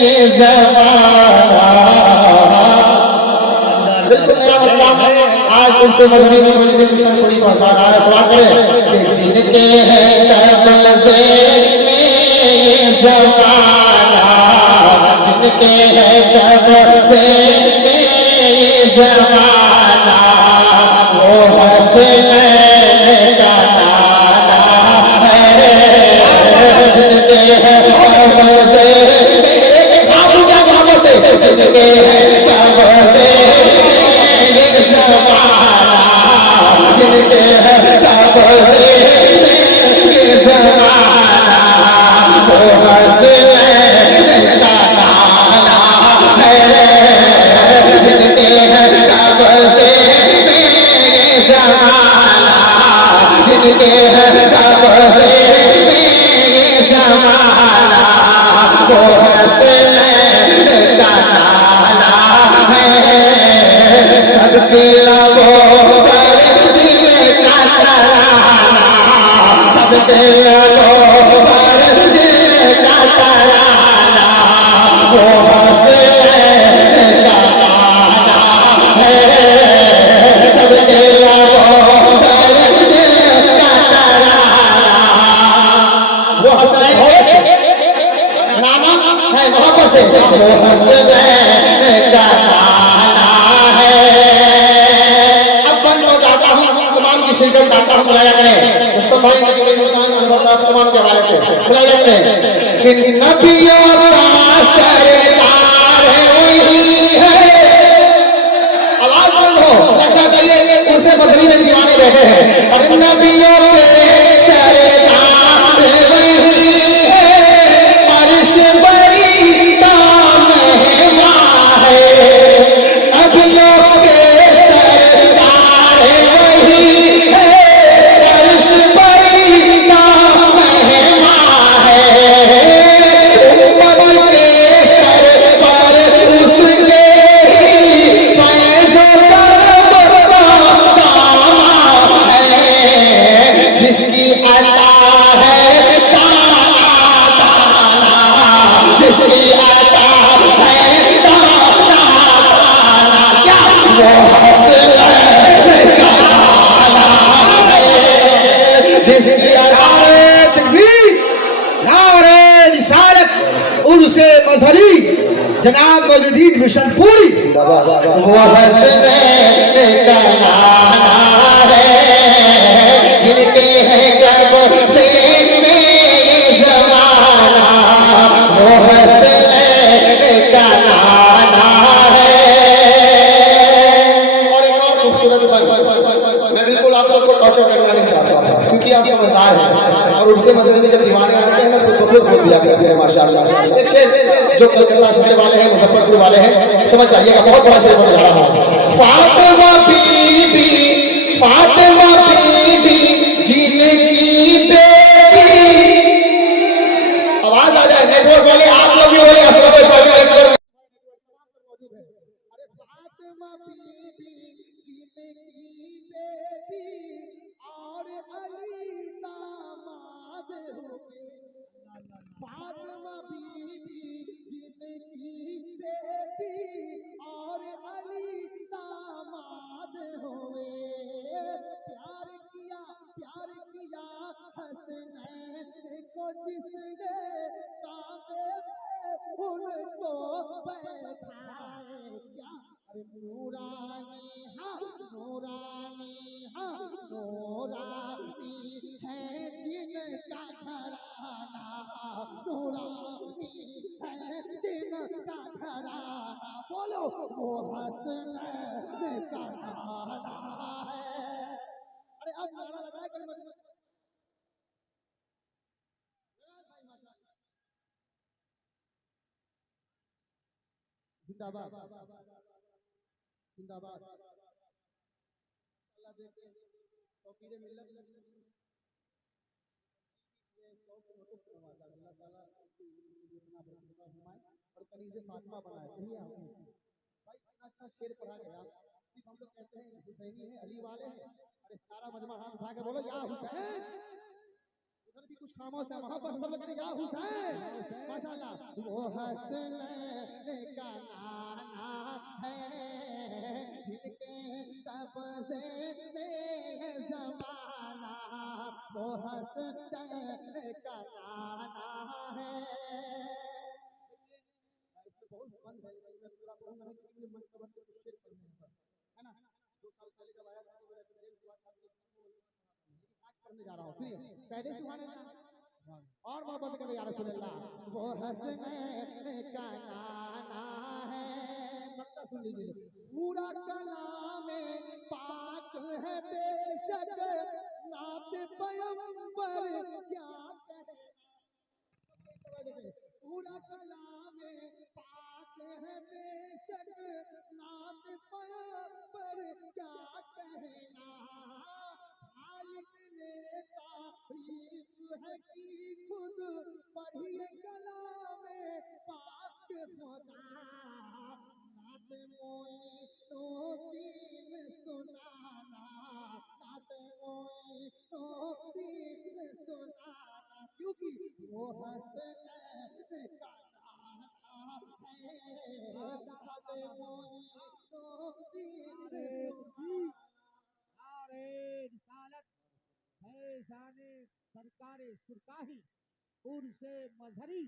ये ज़माना। बिल्कुल नया मतलब आज उनसे मजहरी में बड़ी बेमिसाल छोड़ी पहुंचा रहा है। सवाल करें कि जिनके हैं कब्ज़े में ये ज़माना, जिनके हैं कब्ज़े में ये ज़माना, वो हसनैन का नाना है। जिनके हैं कब्ज़े में, आप क्या मोहब्बत से, जिनके हैं कब्ज़े जिनके है कब्ज़े में ये ज़माना, वो हसनैन का नाना है। जिनके है कब्ज़े में ये ज़माना, जिनके है कब्ज़े में ये ज़माना, वो हसनैन का नाना है। सबके लबों पर जिनका तराना, सबके लबों पर जिनका तराना, वो हसनैन का नाना है। सबके लबों पर जिनका तराना, वो हसनैन नाना है मोहब्बत से, वो हसनैन का नाना है। अब बन हो जाता हूँ तमाम की शिरकत चाहता हूँ, बुलाया करें मुस्तफा नबी के तमाम के हवाले से बुलाया करें कि नबियों का सरदार वही है। आवाज बंद हो, लगना चाहिए उनसे मजहरी में दीवाने बैठे हैं। अरे नबियों के सरदार वही है, अर्श बरी का मेहमा है। नबियों के सरदार वही है, अर्श बरी का मेहमा है। उम्मत के सर पर उसके ही फैज़ो करम का दामा है। जिसकी अता है ताना ताना, जिसकी अता है ताना ताना, क्या वो हसनैन का नाना है। जिसकी अता तकबीर, नारे रिसालत, उर्से मजहरी, जनाब मौजूदीन बिशनपुरी। वो हसनैन का नाना है। जिनके हैं कब्ज़े में ये ज़माना, वो हसनैन का नाना है। और एक और खूबसूरत बात, मैं बिल्कुल आप लोग को टॉर्चर करना नहीं चाहता क्योंकि आप समझदार हैं और उनसे मजहरी में जब दीवाने आते हैं ना खुद ब खुद बोल दिया करते हैं माशाअल्लाह। एक शेर जो कलकत्ता शहर वाले हैं, मुजफ्फरपुर वाले हैं, समझ जाइएगा, बहुत बड़ा शेर बोलने जा रहा हूँ। फातिमा बीबी, फातिमा बीबी जिनकी बेटी, आवाज आ जाए नेटवर्क वाले, आप लोग भी बोले अस्सलाम वालेकुम। अरे फातिमा बीबी जिनकी बेटी और अली दामाद हुए। फातिमा बीबी जिनकी बेटी और अली दामाद हुए। प्यार किया हसनैन को जिसने कांधे पे उनको बैठाए। क्या अरे नूरानी, हाँ नूरानी, हाँ नूरानी है जिनका घराना, नूरानी है जिनका घराना। बोलो वो हसनैन का नाना है। अरे अब नारा लगाए कलमा जिंदाबाद जिंदाबाद। अल्लाह देखते हैं फकीर मिल्लत ने 100 के नोटिस नवाजा, अल्लाह ताला उसको इतना बरकत फरमाए और कनीज़े फातिमा बनाए। कहिए आमीन। भाई इतना अच्छा शेर पढ़ा गया, सिर्फ हम लोग कहते हैं हुसैनी है, अली वाले हैं। अरे सारा मजमा हाथ उठा के बोलो या हुसैन। भी कुछ खामोश है वहां पर सब लोग कहेंगे, या हुसैन माशाल्लाह। वो हसनैन का नाना है जिनके कब्ज़े में है ज़माना, वो हसनैन का नाना है। इसमें बहुत बंद है, लेकिन मैं पूरा पढ़ूंगा नहीं क्योंकि मन का बंद तो शेर पढ़ने है बस, है ना। 2 साल पहले जब आया था तो मेरा एक्सीडेंट हुआ था, लेकिन आज पढ़ने जा रहा हूँ। सुनिए कहते सुभान अल्लाह और मोहब्बत करें या रसूल अल्लाह। वो हसनैन का नाना है, मक्का सुन लीजिए। पूरा कलाम पाक है बेशक, नात पैगंबर क्या कहे। पूरा कलाम पाक है बेशक, नात पर क्या कहना। खालिक ने तारीफ है कि खुद पढ़िए कलाम पाक खुदा। नात मोई तो तीन सुनाना, नात मोई तो तीन सुनाना, क्योंकि वो हसनैन का नाना है। नात मोई तो तीन सुनाना। नारे रिसालत है शाने सरकारे सुरकाही उर्से मजहरी।